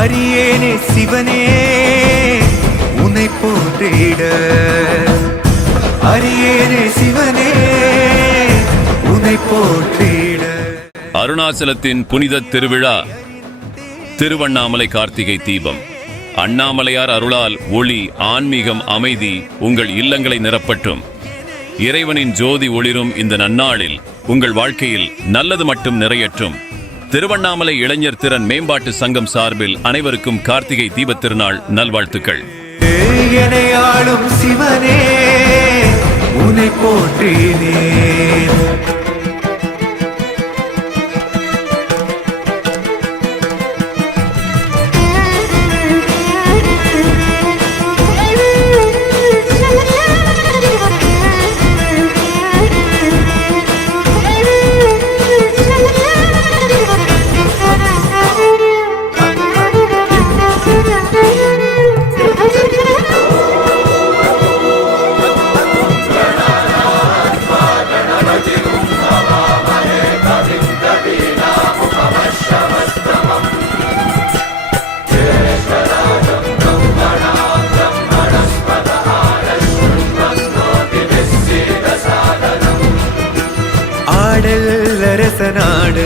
அரியேனே சிவனே உன்னை போற்றிட. அரியேனே சிவனே உன்னை போற்றிட. அருணாச்சலத்தின் புனித திருவிழா திருவண்ணாமலை கார்த்திகை தீபம். அண்ணாமலையார் அருளால் ஒளி ஆன்மீகம் அமைதி உங்கள் இல்லங்களை நிரப்பட்டும். இறைவனின் ஜோதி ஒளிரும் இந்த நன்னாளில் உங்கள் வாழ்க்கையில் நல்லது மட்டும் நிறையற்றும் திருவண்ணாமலை இளைஞர் திறன் மேம்பாட்டு சங்கம் சார்பில் அனைவருக்கும் கார்த்திகை தீபத் திருநாள் நல்வாழ்த்துக்கள். சிவனே உனை போற்றினே. கடல் அரச நாடு.